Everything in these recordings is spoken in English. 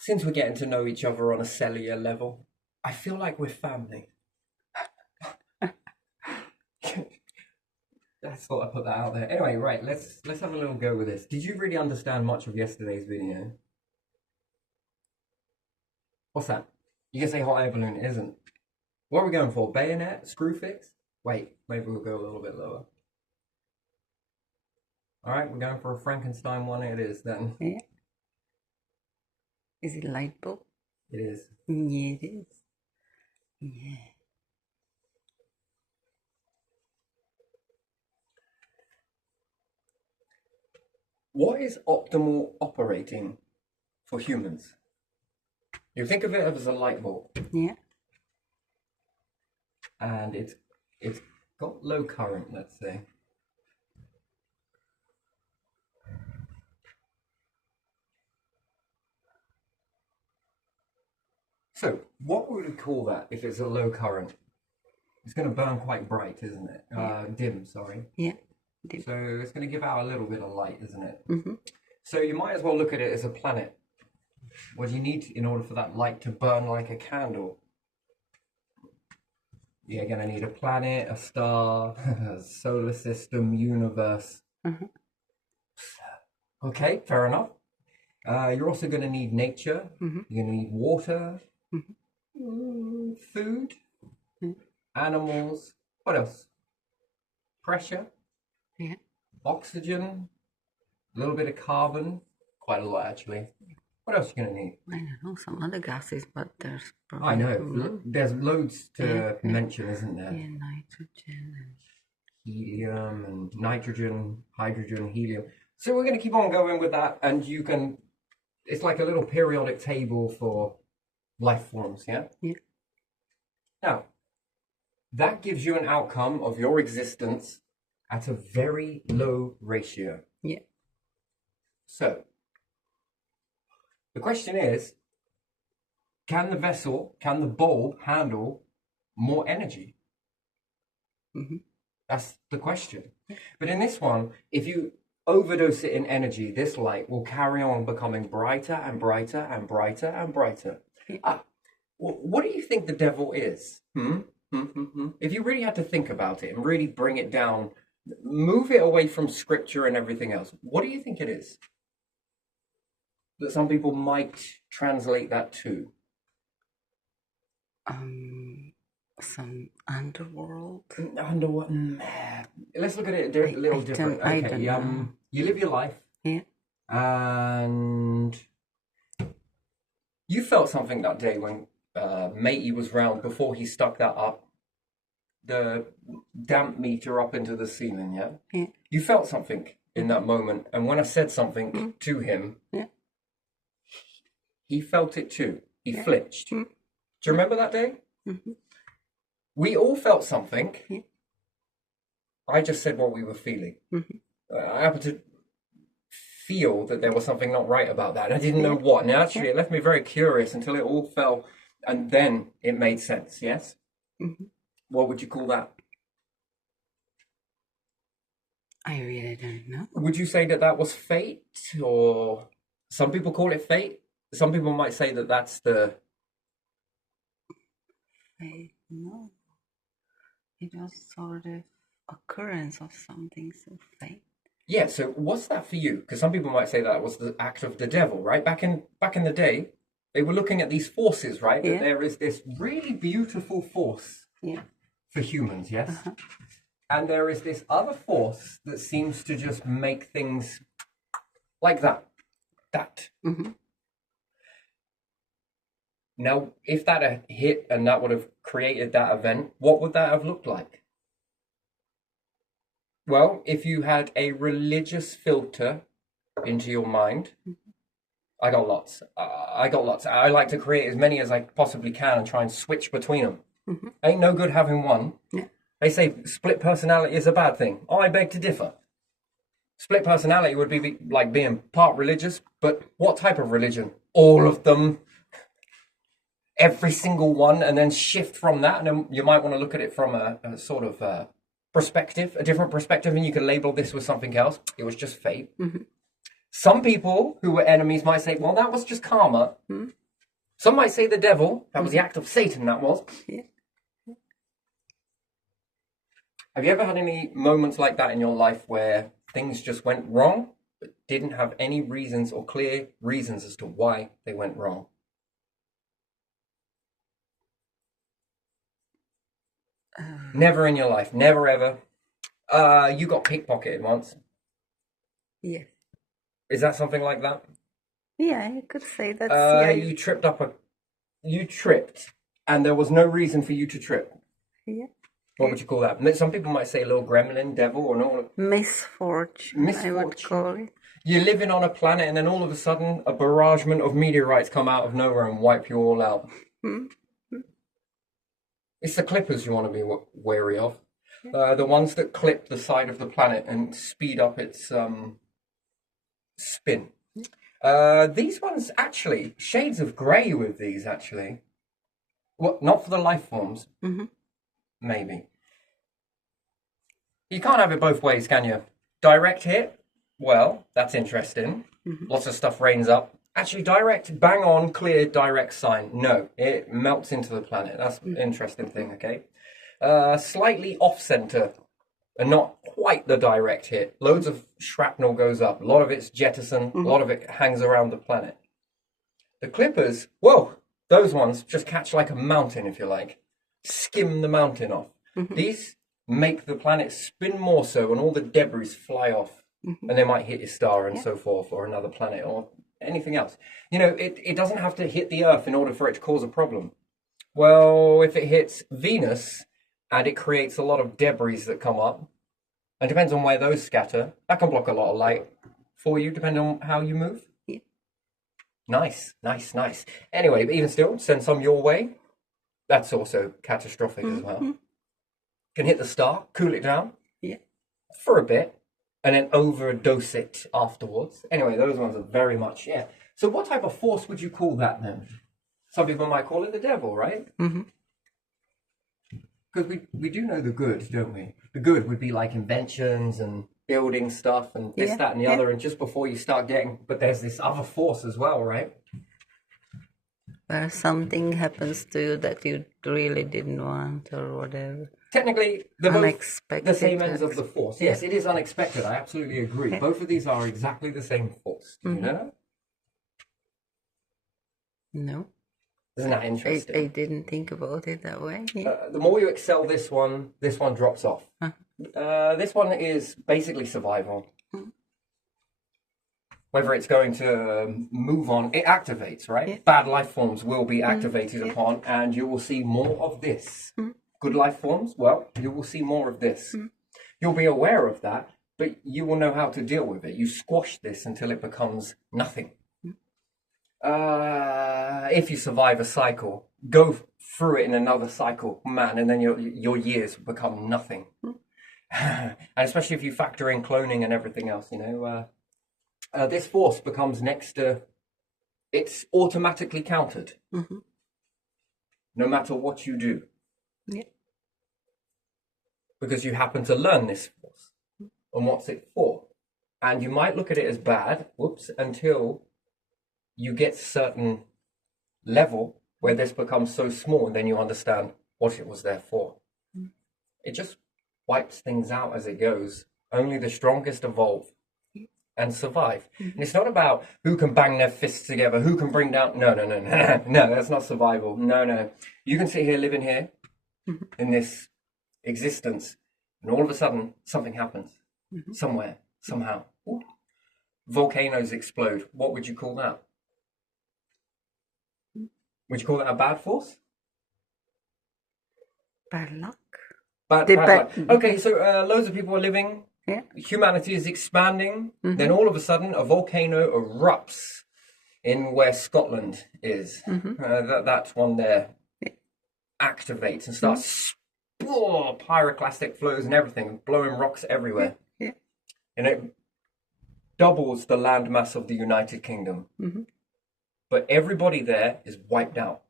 since we're getting to know each other on a cellular level, I feel like we're family. I thought I'd put that out there. Anyway, right, let's have a little go with this. Did you really understand much of yesterday's video? What's that? You can say hot air balloon. It isn't. What are we going for? Bayonet? Screw fix? Wait, maybe we'll go a little bit lower. Alright, we're going for a Frankenstein one. It is then. Yeah. Is it light bulb? It is. Yeah, it is. Yeah. What is optimal operating for humans? You think of it as a light bulb. Yeah. And it's got low current, let's say. So, what would we call that if it's a low current? It's going to burn quite bright, isn't it? Dim, sorry. Yeah. Dim. So it's going to give out a little bit of light, isn't it? Mm-hmm. So you might as well look at it as a planet. What do you need in order for that light to burn like a candle? You're going to need a planet, a star, a solar system, universe. Mm-hmm. Okay, fair enough. You're also going to need nature. Mm-hmm. You're going to need water, Mm-hmm. food, Mm-hmm. animals. What else? Pressure, Yeah. oxygen, a little bit of carbon. Quite a lot, actually. What else are you going to need? I don't know, some other gases, but there's probably I know. loads. There's loads to Yeah. mention, isn't there? Yeah, nitrogen and Helium and nitrogen, hydrogen, helium. So we're going to keep on going with that, and you can. It's like a little periodic table for life forms, yeah? Yeah. Now, that gives you an outcome of your existence at a very low ratio. Yeah. So, the question is, can the bulb handle more energy? Mm-hmm. That's the question. But in this one, if you overdose it in energy, this light will carry on becoming brighter and brighter and brighter and brighter. What do you think the devil is? If you really had to think about it and really bring it down, move it away from scripture and everything else, what do you think it is? That some people might translate that to? Some underworld. Let's look at it a little different. I don't know. You live your life. Yeah. And you felt something that day when Matey was round before he stuck that up, the damp meter up into the ceiling, yeah? Yeah. You felt something in that moment, and when I said something to him, Yeah. he felt it too. He Yeah. flinched. Do you remember that day? Mm-hmm. We all felt something. Yeah. I just said what we were feeling. Mm-hmm. I happened to feel that there was something not right about that. And I didn't know what. And actually, it left me very curious until it all fell. And then it made sense, yes? Mm-hmm. What would you call that? I really don't know. Would you say that that was fate? Or some people call it fate? Some people might say that that's the... No. It was sort of occurrence of something so fate. Yeah, so what's that for you? Because some people might say that was the act of the devil, right? Back in the day, they were looking at these forces, right? Yeah. That there is this really beautiful force Yeah. for humans, yes? And there is this other force that seems to just make things like that. Mm-hmm. Now, if that had hit and that would have created that event, what would that have looked like? Well, if you had a religious filter into your mind, I got lots. I like to create as many as I possibly can and try and switch between them. Mm-hmm. Ain't no good having one. Yeah. They say split personality is a bad thing. I beg to differ. Split personality would be like being part religious, but what type of religion? All of them, every single one, and then shift from that. And then you might want to look at it from a sort of perspective, a different perspective, and you can label this with something else. It was just fate. Mm-hmm. Some people who were enemies might say, well, that was just karma. Some might say the devil. That was the act of Satan, that was. Yeah. Have you ever had any moments like that in your life where things just went wrong, but didn't have any reasons or clear reasons as to why they went wrong? Never in your life, never ever. You got pickpocketed once. Yeah. Is that something like that? Yeah, you could say that's yeah. You tripped, and there was no reason for you to trip. Yeah. What would you call that? Some people might say a little gremlin, devil, or no. Misfortune, I would Misfortune. call it. You're living on a planet, and then all of a sudden, a barragement of meteorites come out of nowhere and wipe you all out. It's the clippers you want to be wary of. The ones that clip the side of the planet and speed up its spin. These ones, actually, shades of grey with these, actually. Well, not for the life forms. Maybe. You can't have it both ways, can you? Direct hit, well, that's interesting. Lots of stuff rains up. Actually, direct, bang on, clear, direct sign. No, it melts into the planet. That's an interesting thing, okay? Slightly off-center, and not quite the direct hit. Loads of shrapnel goes up. A lot of it's jettisoned. A lot of it hangs around the planet. The clippers, whoa, those ones just catch like a mountain, if you like. Skim the mountain off. These make the planet spin more so, and all the debris fly off. And they might hit your star and so forth, or another planet, or anything else. You know, it doesn't have to hit the Earth in order for it to cause a problem. Well, if it hits Venus and it creates a lot of debris that come up, and depends on where those scatter, that can block a lot of light for you, depending on how you move. Yeah. Nice. Anyway, but even still, send some your way. That's also catastrophic as well. Can hit the star, cool it down. Yeah. For a bit. And then overdose it afterwards. Anyway, those ones are very much, yeah. So what type of force would you call that then? Some people might call it the devil, right? Because we do know the good, don't we? The good would be like inventions and building stuff and this, that, and the other. And just before you start getting, but there's this other force as well, right? Where something happens to you that you really didn't want or whatever. Technically, they're both the same ends of the Unexpected. force. Yes, it is unexpected. I absolutely agree. Both of these are exactly the same force. Do you know that? No, Isn't that interesting? I didn't think about it that way. Yeah. The more you excel this one drops off. This one is basically survival. Whether it's going to move on, it activates, right? Yeah. Bad life forms will be activated upon, and you will see more of this. Good life forms, well, you will see more of this. You'll be aware of that, but you will know how to deal with it. You squash this until it becomes nothing. If you survive a cycle, go through it in another cycle, man, and then your years become nothing. And especially if you factor in cloning and everything else, you know, this force becomes next to, it's automatically countered. No matter what you do. Yeah. Because you happen to learn this force and what's it for. And you might look at it as bad, until you get to a certain level where this becomes so small, and then you understand what it was there for. It just wipes things out as it goes. Only the strongest evolve and survive. And it's not about who can bang their fists together, who can bring down... No, that's not survival. No. You can sit here living here in this existence, and all of a sudden something happens somewhere, somehow. Ooh. Volcanoes explode. What would you call that? Would you call that a bad force? Bad luck. Bad luck. Okay, so loads of people are living. Yeah. Humanity is expanding. Then all of a sudden a volcano erupts in where Scotland is. That one there activates and starts pyroclastic flows and everything, blowing rocks everywhere. Yeah. And it doubles the landmass of the United Kingdom. But everybody there is wiped out.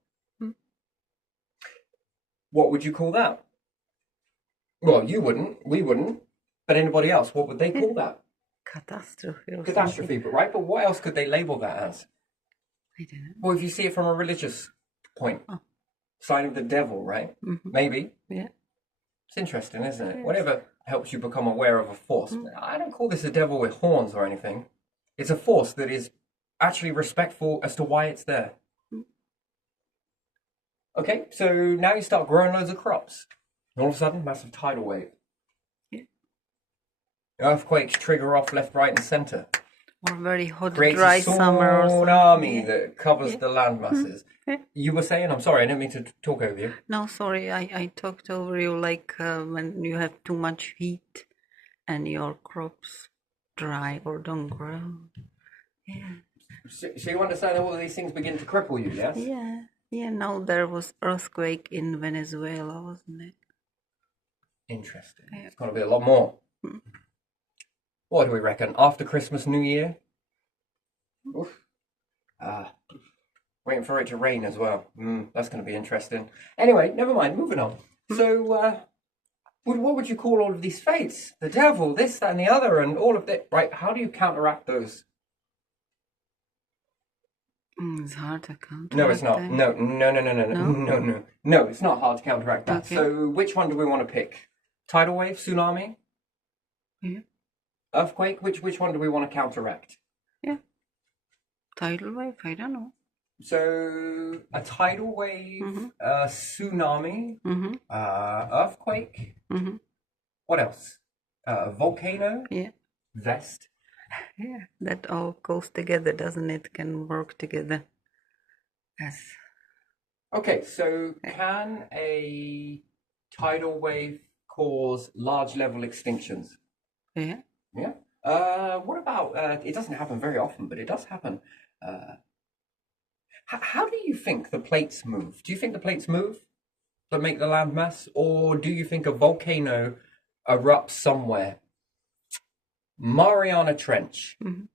What would you call that? Well, you wouldn't, we wouldn't, but anybody else, what would they call that? catastrophe or something. Catastrophe, but right? But what else could they label that as? I don't know. Well, if you see it from a religious point, Oh. sign of the devil, right? Mhm. Maybe. Yeah. It's interesting, isn't it? Yes. Whatever helps you become aware of a force. I don't call this a devil with horns or anything. It's a force that is actually respectful as to why it's there. Okay, so now you start growing loads of crops. And all of a sudden, massive tidal wave. Yeah. Earthquakes trigger off left, right, and center. Or very hot, Creates dry a summer or something. tsunami Yeah. that covers Yeah. the land masses. Yeah. You were saying, I'm sorry, I didn't mean to talk over you. No, sorry, I talked over you like when you have too much heat and your crops dry or don't grow. Yeah. So you understand that all of these things begin to cripple you, yes? Yeah. Yeah, now there was earthquake in Venezuela, wasn't it? Interesting. Yeah. It's going to be a lot more. What do we reckon? After Christmas, New Year? Oof. Waiting for it to rain as well. That's going to be interesting. Anyway, never mind. Moving on. So, what would you call all of these fates? The devil, this, that, and the other, and all of that. Right? How do you counteract those? It's hard to counteract No, it's not. them. No, it's not hard to counteract that. Okay. So, which one do we want to pick? Tidal wave, tsunami, Yeah. earthquake. Which one do we want to counteract? Yeah. Tidal wave, I don't know. So, a tidal wave, a tsunami, Mm-hmm. Earthquake. Mm-hmm. What else? Volcano, Yeah. vest. Yeah. That all goes together, doesn't it? Can work together. Yes. Okay, so can a tidal wave cause large level extinctions? Yeah. Yeah. What about? It doesn't happen very often, but it does happen. How do you think the plates move? Do you think the plates move that make the landmass, or do you think a volcano erupts somewhere? Mariana Trench. Mhm.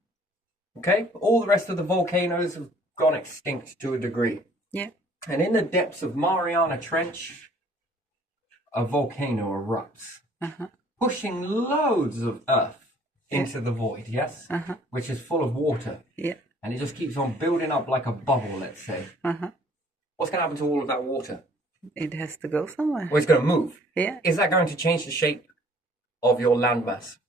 Okay, all the rest of the volcanoes have gone extinct to a degree. Yeah. And in the depths of Mariana Trench, a volcano erupts, Uh-huh. pushing loads of earth into the void, yes? Uh-huh. Which is full of water. Yeah. And it just keeps on building up like a bubble, let's say. Uh-huh. What's going to happen to all of that water? It has to go somewhere. Well, it's going to move. Yeah. Is that going to change the shape of your landmass?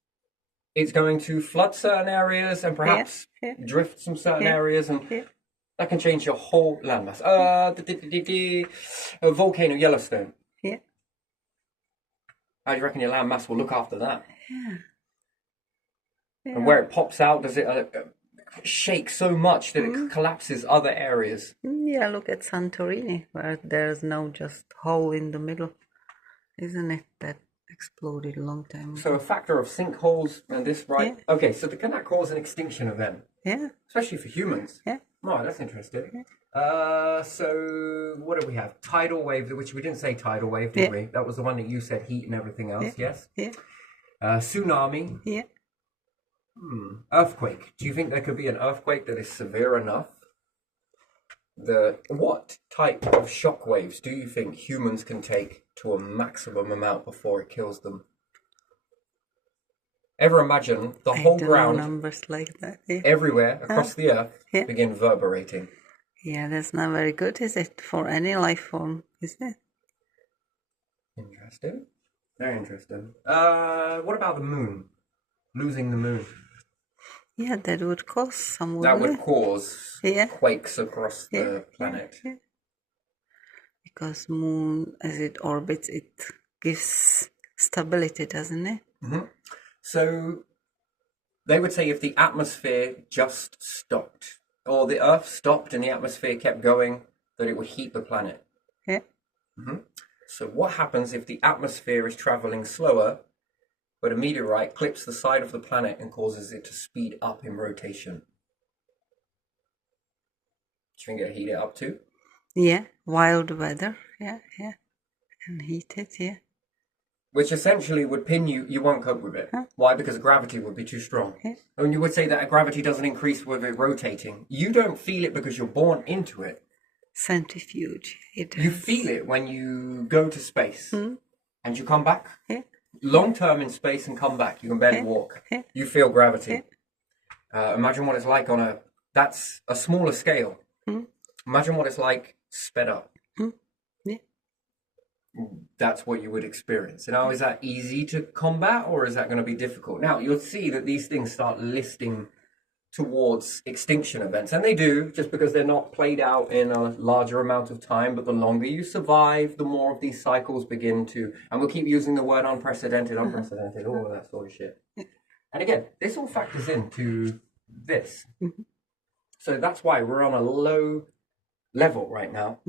It's going to flood certain areas and perhaps Yeah. drift some certain Yeah. areas, and Yeah. that can change your whole landmass. A volcano, Yellowstone. Yeah. How do you reckon your landmass will look after that? Yeah. And where it pops out, does it shake so much that it collapses other areas? Yeah, look at Santorini, where there's no just hole in the middle, isn't it? That exploded a long time ago. So a factor of sinkholes and this, right? Yeah. Okay, so can that cause an extinction event? Yeah, Especially for humans. yeah. Oh, that's interesting. So what do we have? Tidal wave, which we didn't say tidal wave, did Yeah. we? That was the one that you said heat and everything else, yes? Yeah, Tsunami. yeah. Earthquake. Do you think there could be an earthquake that is severe enough? What type of shock waves do you think humans can take to a maximum amount before it kills them? Ever imagine the I whole don't ground know numbers like that. Yeah. everywhere across the earth Yeah. begin reverberating? Yeah, that's not very good, is it? For any life form, is it? Interesting. Very interesting. What about the moon? Losing the moon. Yeah, that would cause some. That wouldn't would it? cause Yeah. quakes across Yeah, the planet. Yeah. Because moon, as it orbits, it gives stability, doesn't it? So they would say if the atmosphere just stopped, or the Earth stopped and the atmosphere kept going, that it would heat the planet. Yeah. So what happens if the atmosphere is traveling slower, but a meteorite clips the side of the planet and causes it to speed up in rotation? Do you think it'll heat it up too? Yeah, wild weather. Yeah, yeah. And heat it, yeah. Which essentially would pin you, you won't cope with it. Why? Because gravity would be too strong. Yeah. And you would say that gravity doesn't increase with it rotating. You don't feel it because you're born into it. Centrifuge. You feel it when you go to space and you come back. Yeah. long term in space and come back. You can barely walk. You feel gravity. Imagine what it's like on that's a smaller scale. Imagine what it's like sped up. Yeah. That's what you would experience. Now, is that easy to combat or is that going to be difficult? Now, you'll see that these things start listing towards extinction events, and they do, just because they're not played out in a larger amount of time. But the longer you survive, the more of these cycles begin to, and we'll keep using the word unprecedented, all of that sort of shit. And again, this all factors into this. So that's why we're on a low level right now.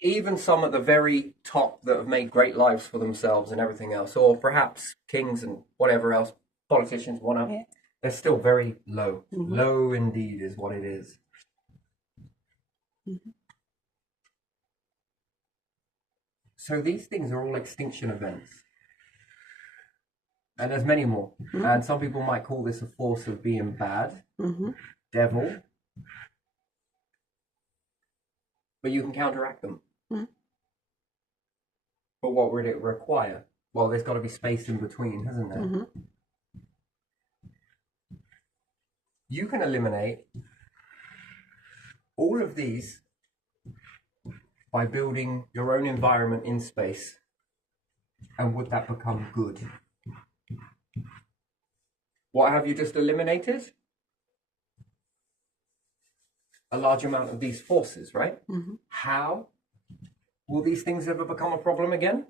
Even some at the very top that have made great lives for themselves and everything else, or perhaps kings and whatever else, politicians, whatever, they're still very low. Low indeed is what it is. So these things are all extinction events. And there's many more. And some people might call this a force of being bad, devil. But you can counteract them. But what would it require? Well, there's got to be space in between, hasn't there? You can eliminate all of these by building your own environment in space. And would that become good? What have you just eliminated? A large amount of these forces, right? How will these things ever become a problem again?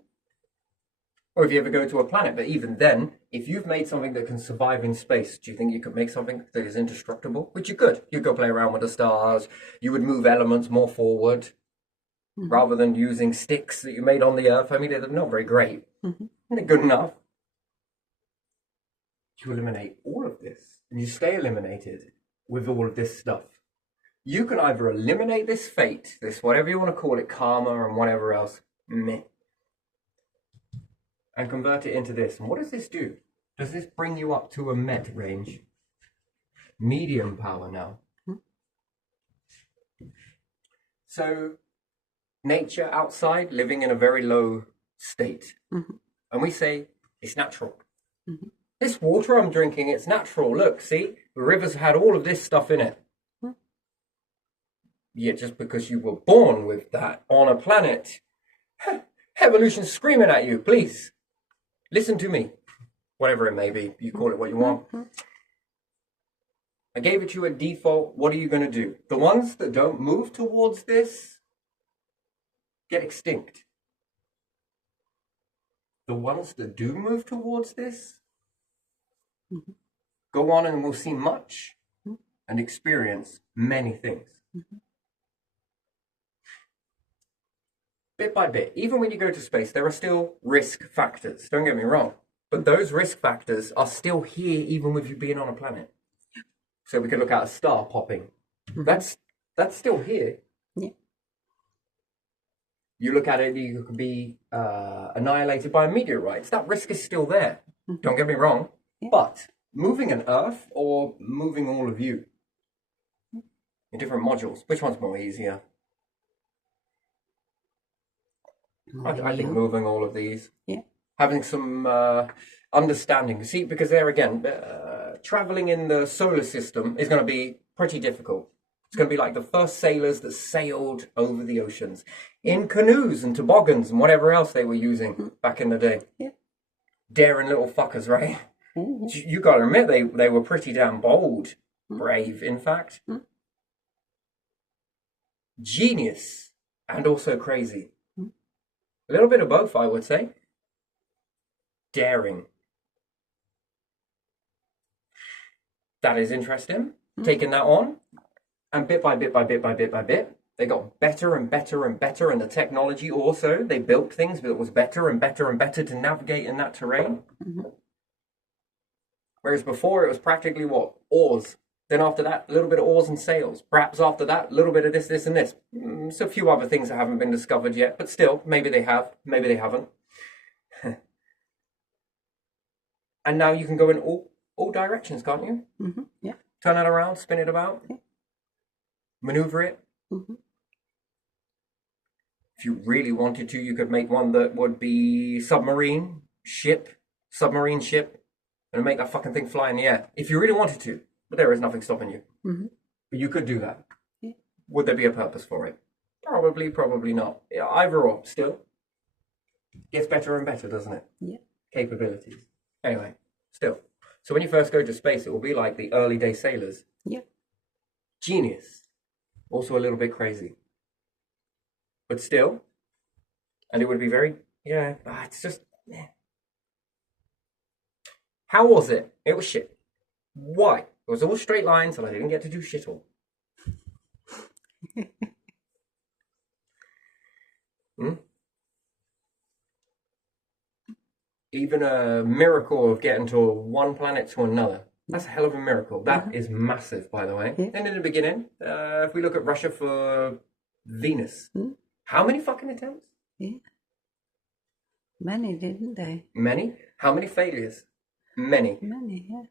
Or if you ever go to a planet, but even then, if you've made something that can survive in space, do you think you could make something that is indestructible? Which you could. You'd go play around with the stars. You would move elements more forward rather than using sticks that you made on the Earth. I mean, they're not very great. They're good enough. You eliminate all of this, and you stay eliminated with all of this stuff. You can either eliminate this fate, this whatever you want to call it, karma and whatever else, and convert it into this. And what does this do? Does this bring you up to a met range? Medium power now. So nature outside living in a very low state. And we say it's natural. This water I'm drinking, it's natural. Look, see, the river's had all of this stuff in it. Yeah, just because you were born with that on a planet. Evolution's screaming at you, please. Listen to me. Whatever it may be, you call it what you want. I gave it to you at default. What are you going to do? The ones that don't move towards this get extinct. The ones that do move towards this go on and will see much and experience many things. Bit by bit, even when you go to space, there are still risk factors. Don't get me wrong. But those risk factors are still here even with you being on a planet. So we could look at a star popping. That's still here. Yeah. You look at it, you could be annihilated by meteorites. That risk is still there. Don't get me wrong. But moving an Earth or moving all of you in different modules, which one's more easier? I think moving all of these. Yeah. Having some understanding. See, because there again, traveling in the solar system is going to be pretty difficult. It's going to be like the first sailors that sailed over the oceans in canoes and toboggans and whatever else they were using back in the day. Yeah. Daring little fuckers, right? You got to admit they were pretty damn bold, brave, in fact. Genius and also crazy. A little bit of both, I would say. Daring. That is interesting. Taking that on. And bit by bit by bit by bit by bit, they got better and better and better. And the technology also, they built things that was better and better and better to navigate in that terrain. Whereas before it was practically what? Oars. Then after that, a little bit of oars and sails. Perhaps after that, a little bit of this, this, and this. So a few other things that haven't been discovered yet. But still, maybe they have. Maybe they haven't. And now you can go in all directions, can't you? Yeah. Turn it around, spin it about. Maneuver it. If you really wanted to, you could make one that would be submarine, ship, submarine ship and make that fucking thing fly in the air if you really wanted to. But there is nothing stopping you. Mm-hmm. But you could do that. Yeah. Would there be a purpose for it? Probably, probably not. Yeah, either or. Still, gets better and better, doesn't it? Yeah. Capabilities. Anyway, still. So when you first go to space, it will be like the early day sailors. Yeah. Genius. Also a little bit crazy. But still, and it would be very, it's just, How was it? It was shit. Why? It was all straight lines and I didn't get to do shit all. Even a miracle of getting to one planet to another. That's a hell of a miracle. That is massive, by the way. Yeah. And in the beginning, if we look at Russia for Venus, how many fucking attempts? Yeah. Many, didn't they? Many? How many failures? Many. Many, yeah.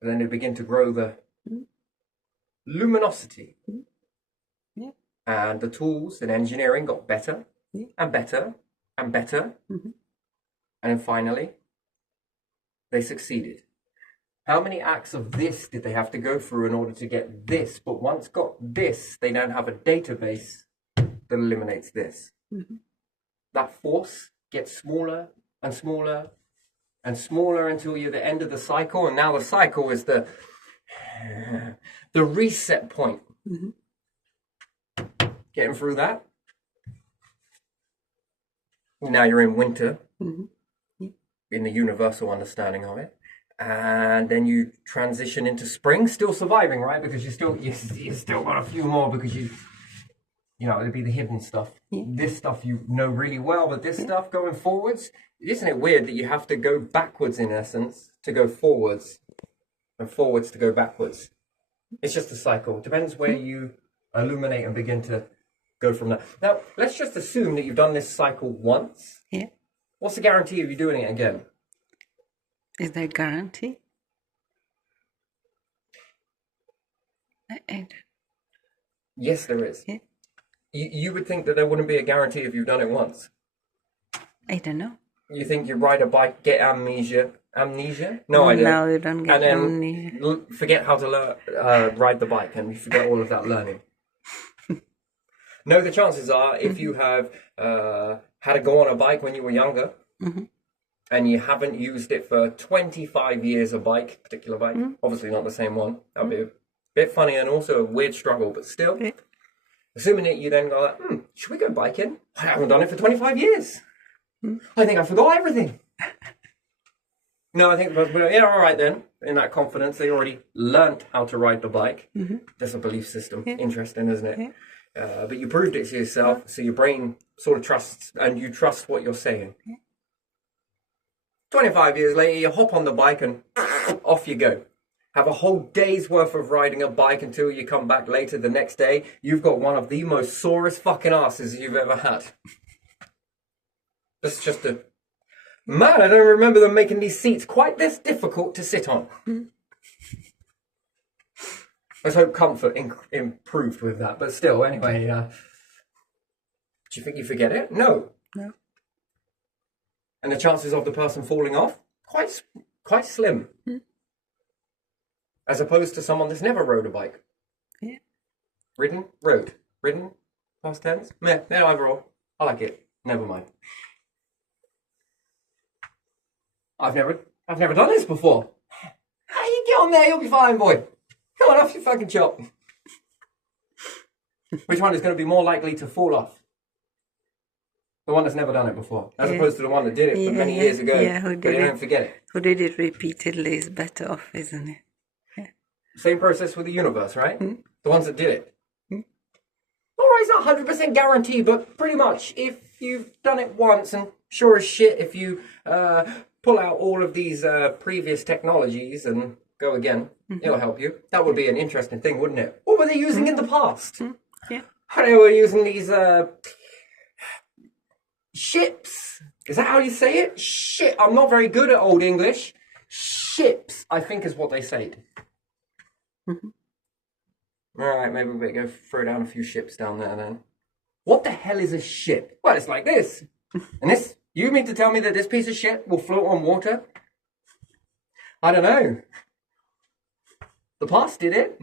And then they begin to grow the luminosity. Yeah. And the tools and engineering got better Yeah. and better and better. Mm-hmm. And then finally, they succeeded. How many acts of this did they have to go through in order to get this? But once got this, they now have a database that eliminates this. Mm-hmm. That force gets smaller and smaller and smaller until you're at the end of the cycle. And now the cycle is the reset point. Mm-hmm. Getting through that. Now you're in winter. Mm-hmm. In the universal understanding of it, and then you transition into spring, still surviving, right? Because you still got a few more because you know it'd be the hidden stuff. Yeah. This stuff you know really well, but this stuff going forwards, isn't it weird that you have to go backwards in essence to go forwards, and forwards to go backwards? It's just a cycle. It depends where you illuminate and begin to go from there. Now let's just assume that you've done this cycle once. Yeah. What's the guarantee of you doing it again? Is there a guarantee? I Yes, there is. Yeah. You would think that there wouldn't be a guarantee if you've done it once. don't know. You think you ride a bike, get amnesia? Amnesia? No idea. No, you don't get And then amnesia. forget how to ride the bike and you forget all of that learning. No, the chances are if you have had to go on a bike when you were younger and you haven't used it for 25 years, particular bike, obviously not the same one, that would be a bit funny and also a weird struggle, but still, assuming that you then go like, should we go biking? I haven't done it for 25 years. I think I forgot everything. No, I think, yeah, all right then. In that confidence, they already learnt how to ride the bike. That's a belief system. Interesting, isn't it? Yeah. But you proved it to yourself, so your brain sort of trusts, and you trust what you're saying. 25 years later, you hop on the bike and off you go. Have a whole day's worth of riding a bike until you come back later the next day. You've got one of the most sorest fucking asses you've ever had. That's just a... Man, I don't remember them making these seats quite this difficult to sit on. Let's hope comfort improved with that. But still, anyway, do you think you forget it? No. No. And the chances of the person falling off? Quite slim. As opposed to someone that's never rode a bike. Yeah. Ridden? Rode. Ridden? Past tense? Meh, overall. I like it. Never mind. I've never done this before. How you get on there? You'll be fine, boy. Come on, off your fucking chop. Which one is going to be more likely to fall off? The one that's never done it before, as opposed to the one that did it many years ago, who but did they don't forget it. Who did it repeatedly is better off, isn't it? Same process with the universe, right? The ones that did it. All right, it's not 100% guarantee, but pretty much if you've done it once, and sure as shit, if you pull out all of these previous technologies and go again, it'll help you. That would be an interesting thing, wouldn't it? What were they using in the past? Yeah. They were using these ships. Is that how you say it? Shit, I'm not very good at Old English. Ships, I think is what they said. All right, maybe we better go throw down a few ships down there then. What the hell is a ship? Well, it's like this. And this, you mean to tell me that this piece of shit will float on water? I don't know. The past did it.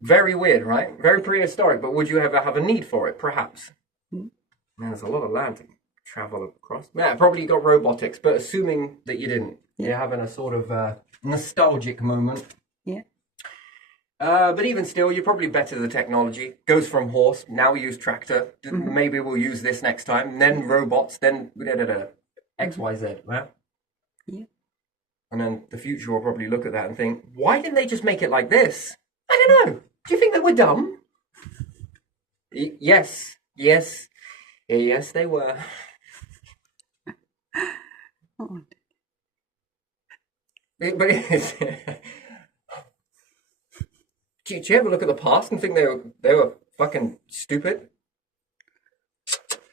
Very weird, right? Very prehistoric, but would you ever have a need for it? Perhaps. Man, there's a lot of land to travel across. Yeah, probably got robotics, but assuming that you didn't. You're having a sort of nostalgic moment. Yeah. But even still, you're probably better the technology. Goes from horse, now we use tractor. Maybe we'll use this next time. Then robots, then X, Y, Z, right? Yeah. And then the future will probably look at that and think, why didn't they just make it like this? I don't know. Do you think they were dumb? Yes, they were. Oh. But it's, do you ever look at the past and think they were fucking stupid?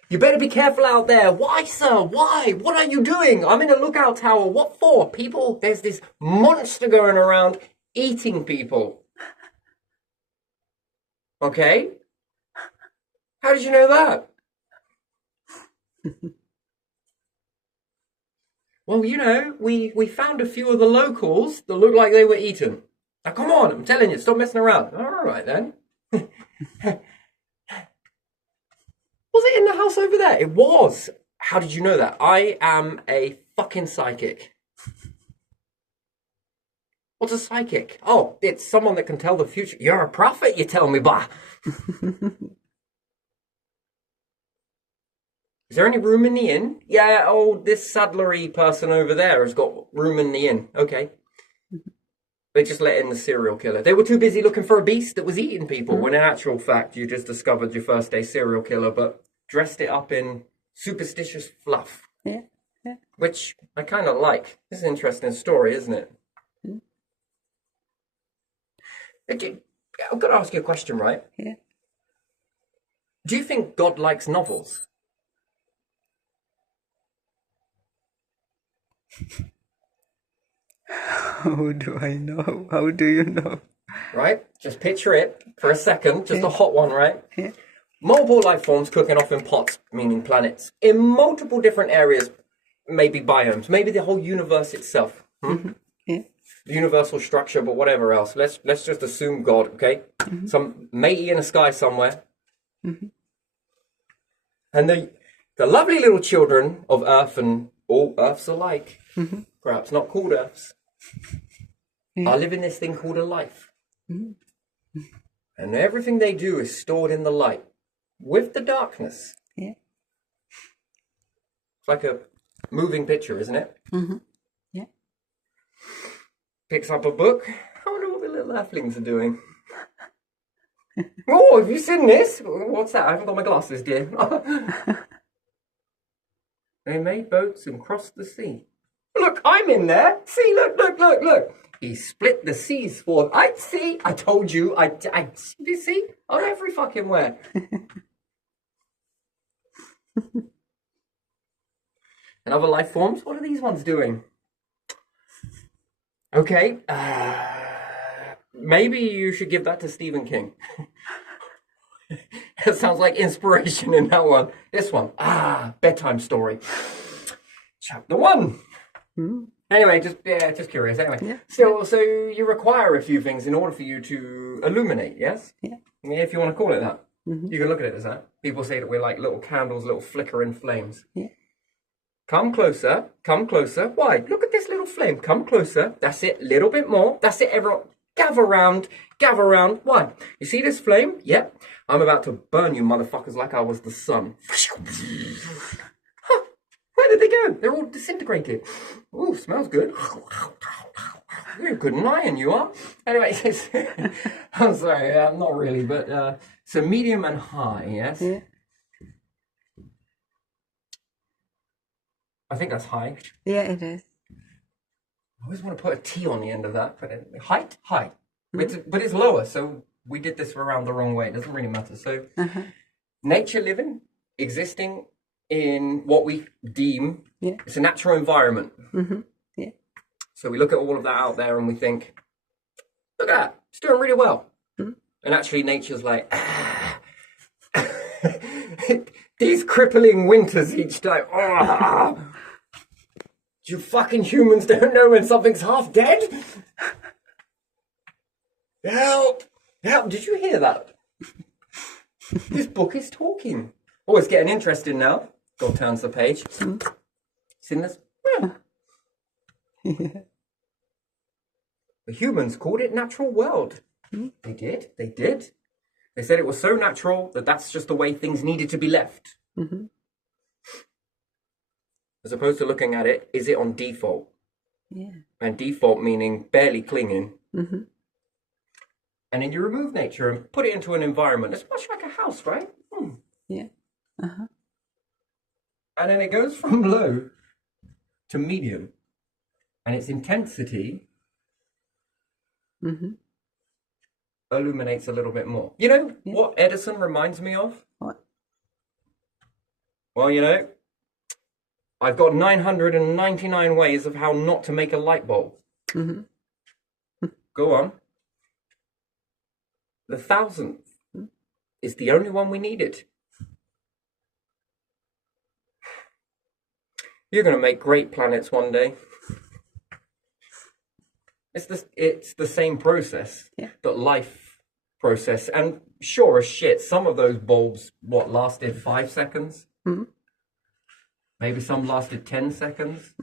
You better be careful out there. Why, sir? Why? What are you doing? I'm in a lookout tower. What for? People, there's this monster going around eating people. Okay? How did you know that? Well, you know, we found a few of the locals that looked like they were eaten. Now, come on, I'm telling you, stop messing around. All right, then. Was it in the house over there? It was. How did you know that? I am a fucking psychic. What's a psychic? Oh, it's someone that can tell the future. You're a prophet, you tell me, bah. Is there any room in the inn? Yeah, oh, this saddlery person over there has got room in the inn. Okay. They just let in the serial killer. They were too busy looking for a beast that was eating people, when in actual fact you just discovered your first day serial killer, but dressed it up in superstitious fluff. Yeah. Which I kind of like. It's an interesting story, isn't it? I've got to ask you a question, right? Yeah. Do you think God likes novels? How do I know? How do you know? Right? Just picture it for a second, just a hot one, right? Yeah. Multiple life forms cooking off in pots, meaning planets, in multiple different areas, maybe biomes, maybe the whole universe itself. Yeah. Universal structure, but whatever else. Let's just assume God, okay? Some matey in the sky somewhere. And the lovely little children of Earth and all Earths alike, perhaps not called Earths, are living this thing called a life. And everything they do is stored in the light with the darkness. Yeah. It's like a moving picture, isn't it? Yeah. Picks up a book. I wonder what the little earthlings are doing. Oh, have you seen this? What's that? I haven't got my glasses, dear. They made boats and crossed the sea. Look, I'm in there. See, look. He split the seas for... I see. I told you. You see? I'm every fucking where. And other life forms? What are these ones doing? Okay. Maybe you should give that to Stephen King. That sounds like inspiration in that one. This one. Bedtime story. Chapter 1. Anyway, just curious. Anyway, Yeah. so you require a few things in order for you to illuminate, yes? Yeah. If you want to call it that. You can look at it as that. People say that we're like little candles, little flickering flames. Yeah. Come closer. Come closer. Why? Look at this little flame. Come closer. That's it. Little bit more. That's it, everyone. Gather round. Gather round. Why? You see this flame? Yep. I'm about to burn you motherfuckers like I was the sun. Huh. Where did they go? They're all disintegrated. Ooh, smells good. You're good and iron, you are. Anyway, I'm sorry. Not really, but so medium and high, yes? Yeah. I think that's high. Yeah, it is. I always want to put a T on the end of that. But height. But it's lower, so we did this around the wrong way. It doesn't really matter. So nature living, existing in what we deem it's a natural environment. Yeah. So we look at all of that out there and we think, look at that, it's doing really well. And actually, nature's like, these crippling winters each time. Ah, you fucking humans don't know when something's half dead? Help! Help! Did you hear that? This book is talking. Oh, it's getting interesting now. God turns the page. Seen this? Yeah. The humans called it natural world. They did. They did. They said it was so natural that that's just the way things needed to be left. As opposed to looking at it, is it on default? Yeah. And default meaning barely clinging. And then you remove nature and put it into an environment. It's much like a house, right? Yeah. And then it goes from low to medium. And its intensity illuminates a little bit more. You know what Edison reminds me of? What? Well, you know, I've got 999 ways of how not to make a light bulb. Go on. The 1000th is the only one we needed. You're going to make great planets one day. It's the same process, but life process. And sure as shit, some of those bulbs, lasted 5 seconds? Maybe some lasted 10 seconds.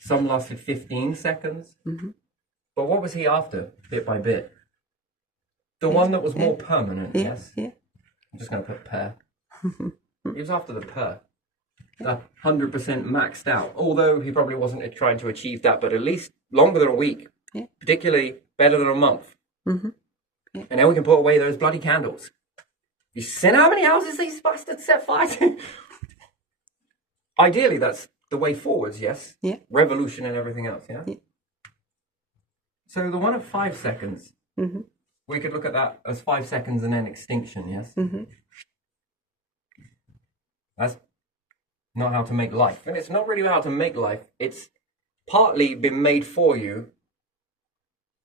Some lasted 15 seconds. But what was he after, bit by bit? The one that was more permanent, yes? Yeah. I'm just going to put per. He was after the per. The 100% maxed out. Although he probably wasn't trying to achieve that, but at least longer than a week. Particularly better than a month. And then we can put away those bloody candles. You seen how many houses these bastards set fire to? Ideally, that's the way forwards, yes? Yeah. Revolution and everything else, yeah? So the one of 5 seconds, we could look at that as 5 seconds and then extinction, yes? That's not how to make life. And it's not really how to make life. It's partly been made for you.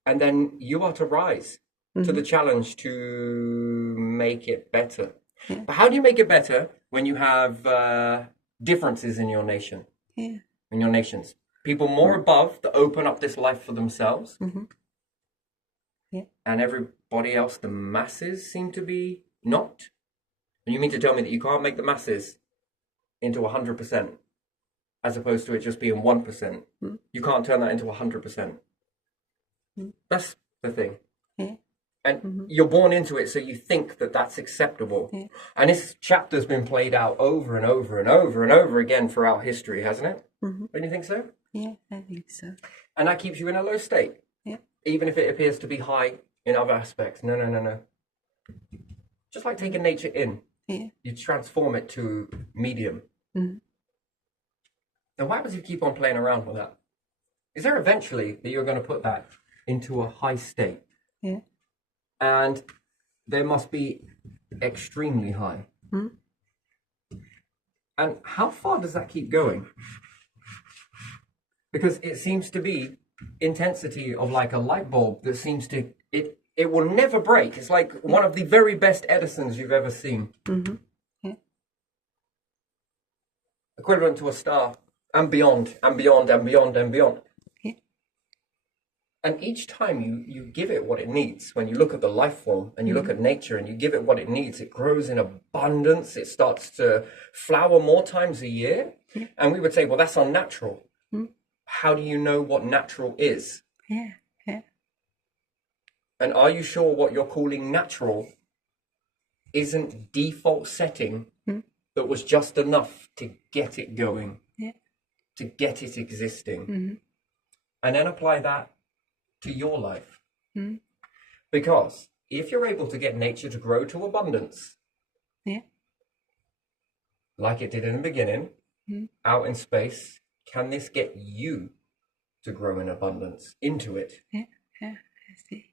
And then you are to rise to the challenge to make it better. But how do you make it better when you have differences in your nation? In your nations? People more above that open up this life for themselves. And everybody else, the masses, seem to be not. And you mean to tell me that you can't make the masses into 100%, as opposed to it just being 1%? You can't turn that into 100%. That's the thing. And you're born into it, so you think that that's acceptable. And this chapter's been played out over and over and over and over again throughout history, hasn't it? Don't you think so? Yeah, I think so. And that keeps you in a low state. Even if it appears to be high in other aspects. No. Just like taking nature in. You transform it to medium. Then what happens if you keep on playing around with that? Is there eventually that you're going to put that into a high state? And there must be extremely high. And how far does that keep going? Because it seems to be intensity of like a light bulb that seems to, it will never break. It's like one of the very best Edisons you've ever seen. Equivalent to a star, and beyond, and beyond, and beyond, and beyond. And each time you give it what it needs, when you look at the life form and you look at nature and you give it what it needs, it grows in abundance. It starts to flower more times a year. And we would say, well, that's unnatural. How do you know what natural is? And are you sure what you're calling natural isn't default setting that was just enough to get it going, to get it existing? And then apply that to your life. Because if you're able to get nature to grow to abundance, like it did in the beginning, out in space, can this get you to grow in abundance into it? I see.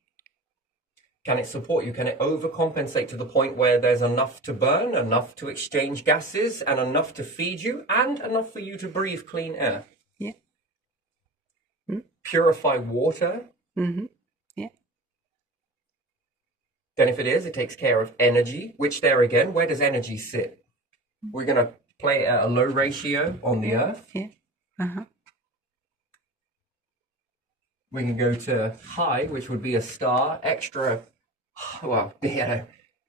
Can it support you? Can it overcompensate to the point where there's enough to burn, enough to exchange gases, and enough to feed you, and enough for you to breathe clean air? Purify water? Then if it is, it takes care of energy, which there again, where does energy sit? We're going to play it at a low ratio on the Earth. Yeah. Uh-huh. We can go to high, which would be a star, extra, well, yeah,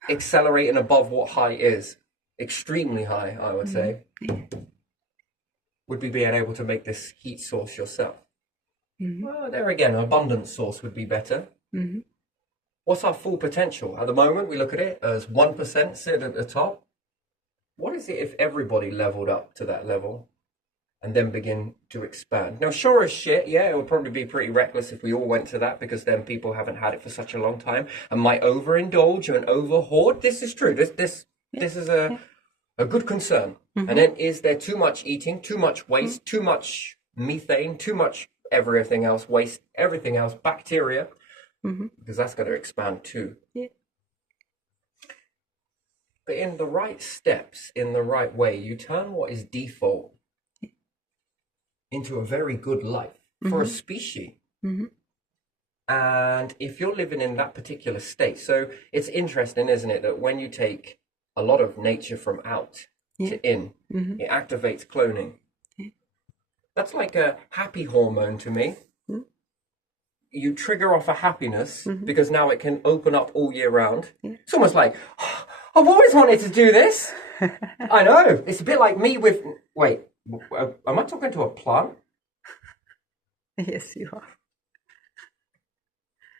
accelerating above what high is. Extremely high, I would say. Would be being able to make this heat source yourself. Well, there again, an abundant source would be better. What's our full potential? At the moment, we look at it as 1% sit at the top. What is it if everybody leveled up to that level and then begin to expand? Now, sure as shit, yeah, it would probably be pretty reckless if we all went to that, because then people haven't had it for such a long time and might overindulge and overhoard. This is true. This is a good concern. And then is there too much eating, too much waste, too much methane, too much everything else, waste, everything else, bacteria, because that's going to expand too. Yeah. But in the right steps, in the right way, you turn what is default into a very good life for a species. And if you're living in that particular state, so it's interesting, isn't it, that when you take a lot of nature from out to in, it activates cloning. That's like a happy hormone to me. You trigger off a happiness because now it can open up all year round. It's almost like, oh, I've always wanted to do this. I know. It's a bit like me with, wait, am I talking to a plant? Yes, you are.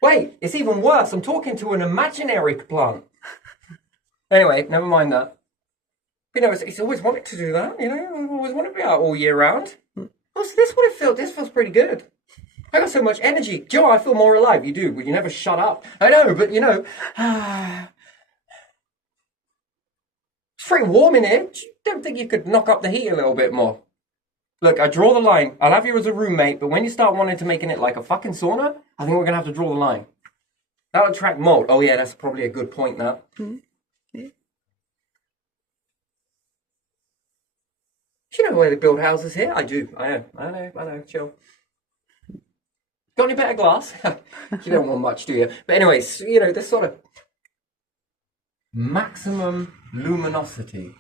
Wait, it's even worse. I'm talking to an imaginary plant. Anyway, never mind that. You know, it's always wanted to do that. You know, I've always wanted to be out all year round. Oh, so this would have felt. This feels pretty good. I got so much energy. Joe, I feel more alive. You do, but you never shut up. I know, but you know, it's pretty warm in here. Don't think you could knock up the heat a little bit more? Look, I draw the line. I'll have you as a roommate, but when you start wanting to making it like a fucking sauna, I think we're gonna have to draw the line. That'll attract mold. Oh yeah, that's probably a good point. Now. Do you know where they build houses here? I do. I know. Chill. Got any better glass? You don't want much, do you? But anyways, you know, this sort of maximum luminosity.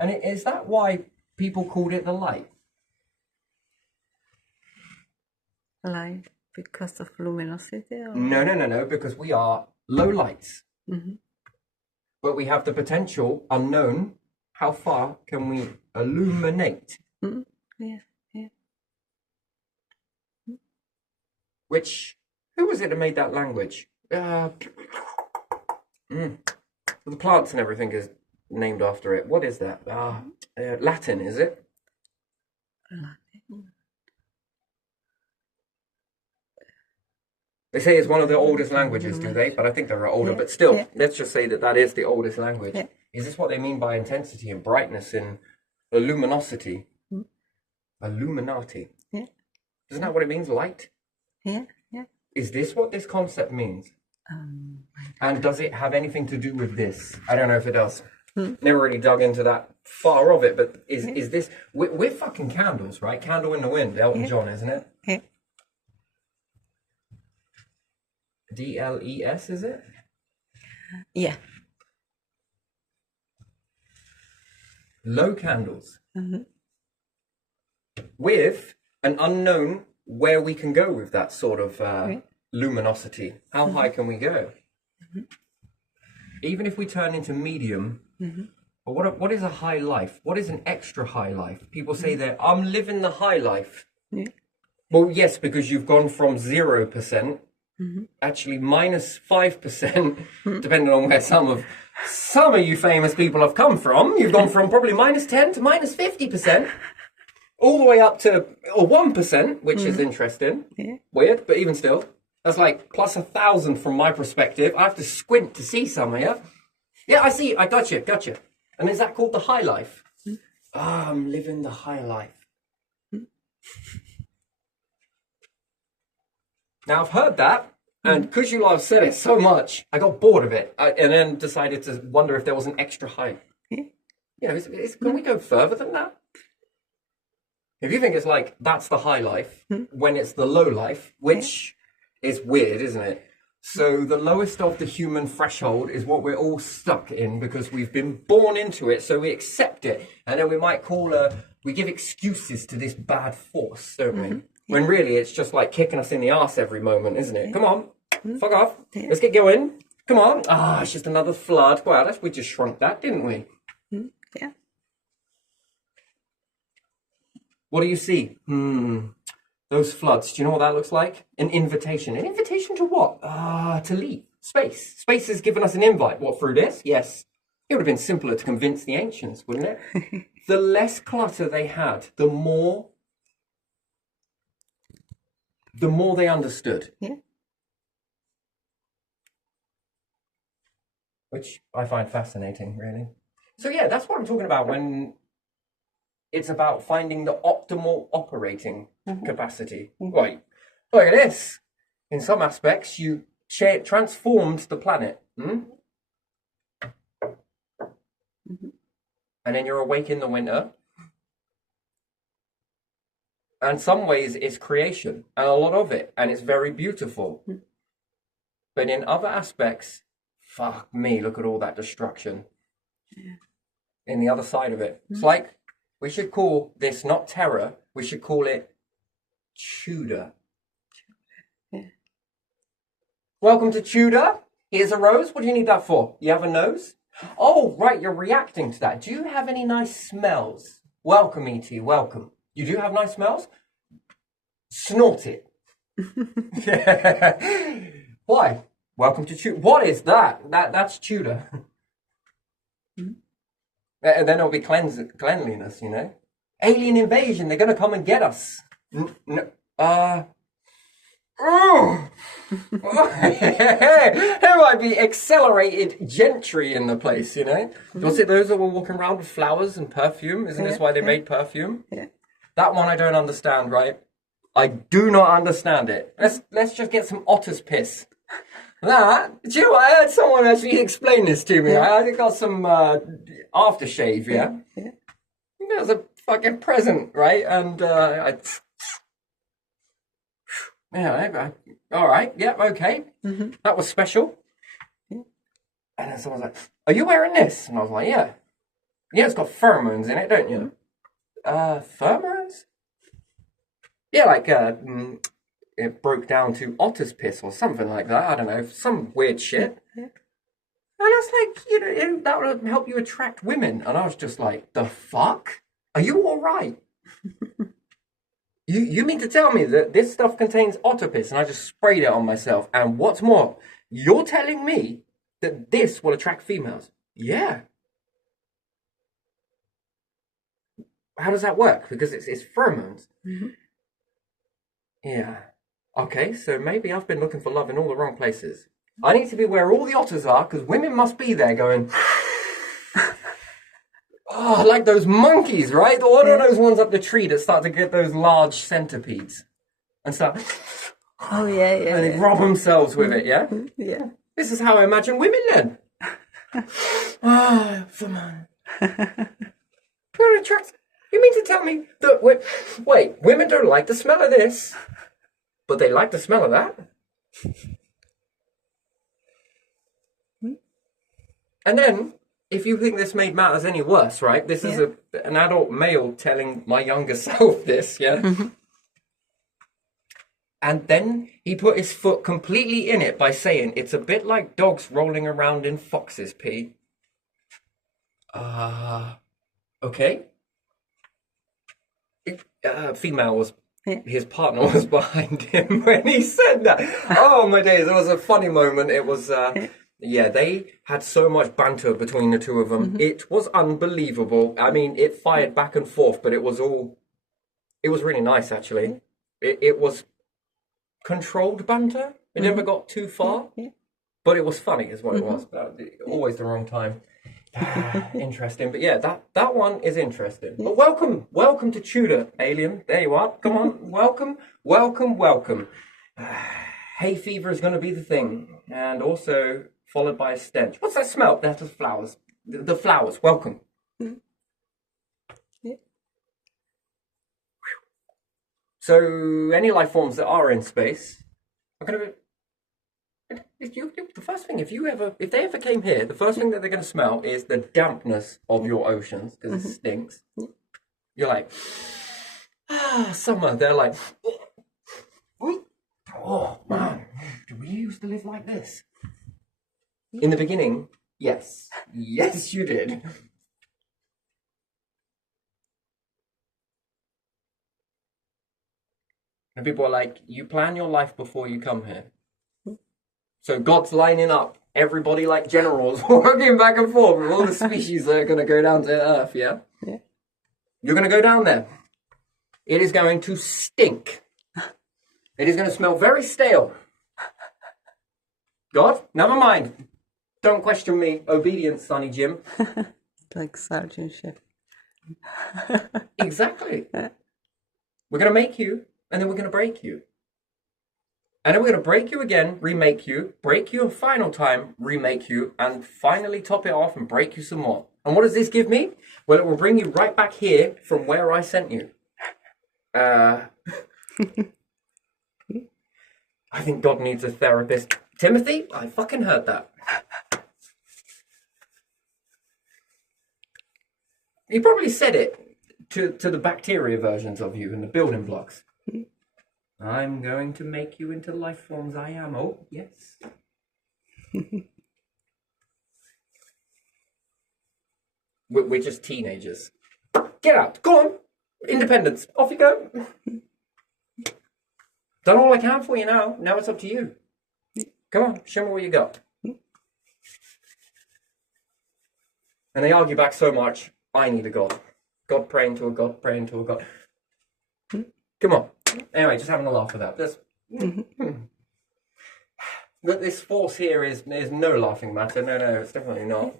And is that why people called it the light? Light because of luminosity? Or? No, because we are low lights. But we have the potential unknown. How far can we illuminate? Yeah. Which, who was it that made that language? The plants and everything is named after it. What is that? Latin, is it? Latin. They say it's one of the oldest languages, do they? But I think there are older. But still, let's just say that is the oldest language. Yeah. Is this what they mean by intensity and brightness and luminosity? Illuminati. Yeah. Isn't that what it means? Light? Yeah. Is this what this concept means? And does it have anything to do with this? I don't know if it does. Never really dug into that far of it, but is this... We're fucking candles, right? Candle in the Wind, Elton John, isn't it? Yeah. DLES, is it? Yeah. Low candles. With an unknown where we can go with that sort of luminosity. How high can we go? Even if we turn into medium, what is a high life? What is an extra high life? People say that I'm living the high life. Yeah. Well, yes, because you've gone from 0%, actually minus 5%, depending on where some of you famous people have come from. You've gone from probably minus 10 to minus 50%. All the way up to 1%, which is interesting. Yeah. Weird, but even still. That's like plus 1,000 from my perspective. I have to squint to see some of you. Yeah, I see. I got you. And is that called the high life? I'm living the high life. Now, I've heard that, and because you lot have said it so much, I got bored of it, and then decided to wonder if there was an extra high. Yeah. You know, can we go further than that? If you think it's like, that's the high life, when it's the low life, which is weird, isn't it? So the lowest of the human threshold is what we're all stuck in because we've been born into it, so we accept it. And then we might we give excuses to this bad force, don't we? When really it's just like kicking us in the arse every moment, isn't it? Come on, fuck off. Let's get going. Come on. It's just another flood. Wow, we just shrunk that, didn't we? Yeah. What do you see? Those floods. Do you know what that looks like? An invitation. An invitation to what? To leave. Space. Space has given us an invite. What, through this? Yes. It would have been simpler to convince the ancients, wouldn't it? The less clutter they had, the more they understood. Yeah. Which I find fascinating, really. So yeah, that's what I'm talking about when it's about finding the optimal operating capacity. Right. Look at this. In some aspects, you transformed the planet. And then you're awake in the winter. And some ways it's creation, and a lot of it, and it's very beautiful. But in other aspects, fuck me, look at all that destruction. Yeah. In the other side of it. It's like, we should call this not terror, we should call it Tudor. Yeah. Welcome to Tudor. Here's a rose. What do you need that for? You have a nose? Oh, right, you're reacting to that. Do you have any nice smells? Welcome, E.T., welcome. You do have nice smells? Snort it. Why? Welcome to Tudor. What is that? That's Tudor. And then it'll be cleanliness, you know? Alien invasion, they're going to come and get us. There might be accelerated gentry in the place, you know? Was it those that were walking around with flowers and perfume? Isn't this why they made perfume? Yeah. That one I don't understand, right? I do not understand it. Let's just get some otter's piss. Do you know what? I had someone actually explain this to me. I got some aftershave, yeah? It was a fucking present, right? And all right, yep, okay. That was special. And then someone's like, are you wearing this? And I was like, yeah. Yeah, it's got pheromones in it, don't you? Pheromones? Yeah, like, it broke down to otter's piss or something like that. I don't know, some weird shit. And I was like, you know, that would help you attract women. And I was just like, the fuck? Are you all right? You mean to tell me that this stuff contains otter piss and I just sprayed it on myself? And what's more, you're telling me that this will attract females? Yeah. How does that work? Because it's pheromones. Yeah. Okay, so maybe I've been looking for love in all the wrong places. I need to be where all the otters are, because women must be there going... Oh, like those monkeys, right? What are those ones up the tree that start to get those large centipedes? And start... Oh, yeah. And they rub themselves with it, yeah? Yeah. This is how I imagine women then. Come on. You're attracted. You mean to tell me that... Wait, women don't like the smell of this, but they like the smell of that? And then, if you think this made matters any worse, right? This is an adult male telling my younger self this, yeah? And then he put his foot completely in it by saying, it's a bit like dogs rolling around in foxes' pee. Okay. Female was... His partner was behind him when he said that. Oh, my days. It was a funny moment. It was... Yeah, they had so much banter between the two of them. It was unbelievable. I mean, it fired back and forth, but it was really nice, actually. It was controlled banter. It never got too far, but it was funny is what it was. Always the wrong time. Interesting. But yeah, that one is interesting. But welcome to Tudor, alien. There you are. Come on, welcome. Hay fever is going to be the thing. And also... followed by a stench. What's that smell? That's the flowers. The flowers. Welcome. So, any life forms that are in space are going to be... The first thing, if they ever came here, the first thing that they're going to smell is the dampness of your oceans because it stinks. You're like, summer. They're like, oh man, do we used to live like this? In the beginning, yes, yes, you did. And people are like, you plan your life before you come here. So God's lining up everybody like generals working back and forth with all the species that are going to go down to Earth, yeah? Yeah. You're going to go down there. It is going to stink. It is going to smell very stale. God, never mind. Don't question me. Obedience, Sonny Jim. Like Sergeant Chef. Exactly. We're going to make you, and then we're going to break you. And then we're going to break you again, remake you, break you a final time, remake you, and finally top it off and break you some more. And what does this give me? Well, it will bring you right back here from where I sent you. I think God needs a therapist. Timothy, I fucking heard that. He probably said it to the bacteria versions of you and the building blocks. I'm going to make you into life forms I am. Oh, yes. We're just teenagers. Get out. Go on. Independence. Off you go. Done all I can for you now. Now it's up to you. Come on. Show me what you got. And they argue back so much. I need a God. God praying to a God, praying to a God. Come on. Anyway, just having a laugh with that. But this force here is no laughing matter. No, it's definitely not.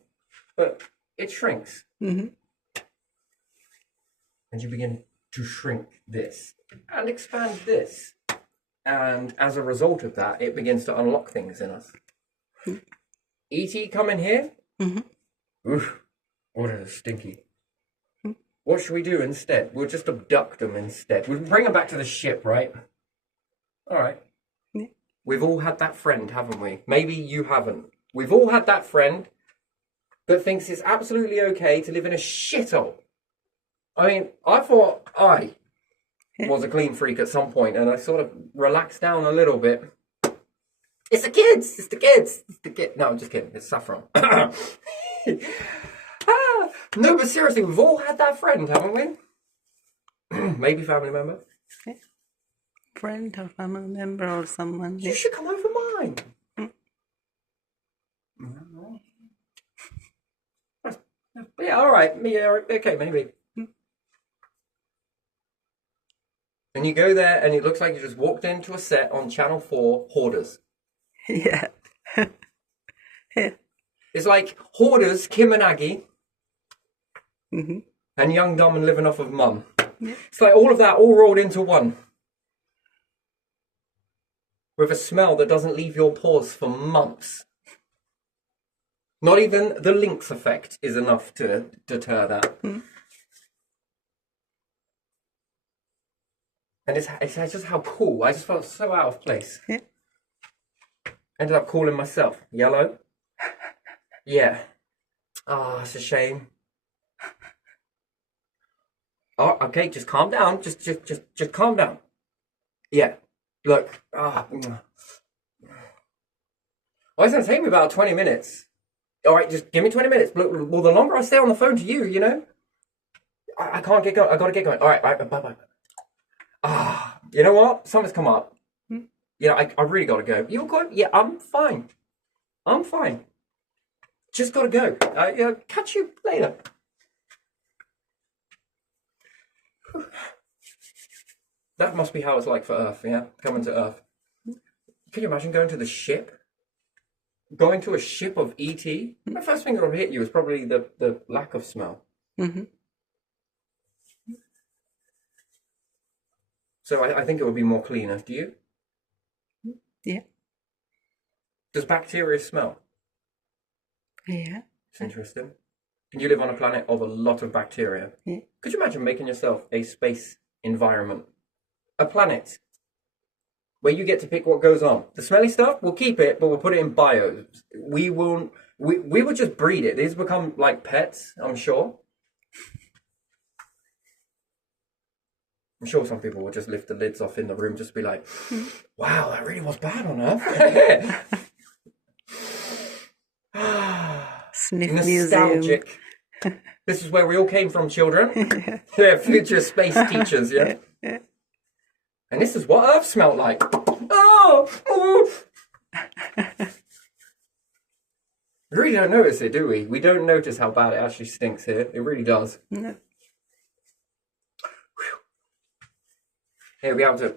But it shrinks. And you begin to shrink this and expand this. And as a result of that, it begins to unlock things in us. E.T. come in here? Oof, what a stinky. What should we do instead? We'll just abduct them instead. We'll bring them back to the ship, right? All right. Yeah. We've all had that friend, haven't we? Maybe you haven't. We've all had that friend that thinks it's absolutely okay to live in a shithole. I mean, I thought I was a clean freak at some point, and I sort of relaxed down a little bit. It's the kids! It's the kids! It's the kids! No, I'm just kidding. It's Saffron. No, but seriously, we've all had that friend, haven't we? Maybe family member. Yeah. Friend or family member or someone. You should come over mine. Yeah, all right. Yeah, okay, maybe. And you go there, and it looks like you just walked into a set on Channel 4, Hoarders. Yeah. It's like Hoarders, Kim and Aggie, and Young, Dumb and Living Off of Mum. Yeah. It's like all of that all rolled into one. With a smell that doesn't leave your pores for months. Not even the Lynx effect is enough to deter that. And it's just how cool. I just felt so out of place. Yeah. Ended up calling myself Yellow. Yeah. Ah, it's a shame. Oh, okay, just calm down. Just calm down. Yeah. Look. I was going to take me about 20 minutes. All right, just give me 20 minutes. Look, well, the longer I stay on the phone to you, you know, I can't get going. I got to get going. All right, bye. You know what? Something's come up. Yeah, I really got to go. You okay? Yeah, I'm fine. Just got to go. Catch you later. That must be how it's like for Earth, yeah? Coming to Earth. Can you imagine going to the ship? Going to a ship of E.T.? The first thing that will hit you is probably the lack of smell. So I think it would be more cleaner. Do you? Yeah. Does bacteria smell? Yeah. It's interesting. And you live on a planet of a lot of bacteria. Yeah. Could you imagine making yourself a space environment? A planet where you get to pick what goes on. The smelly stuff, we'll keep it, but we'll put it in bios. We won't. We would just breed it. These become like pets, I'm sure. I'm sure some people would just lift the lids off in the room, just be like, "Wow, that really was bad on Earth." Sniff Nostalgic. museum. This is where we all came from, children. They're future space teachers, yeah. And this is what Earth smelled like. Oh! We really don't notice it, do we? We don't notice how bad it actually stinks here. It really does. No. Here we have to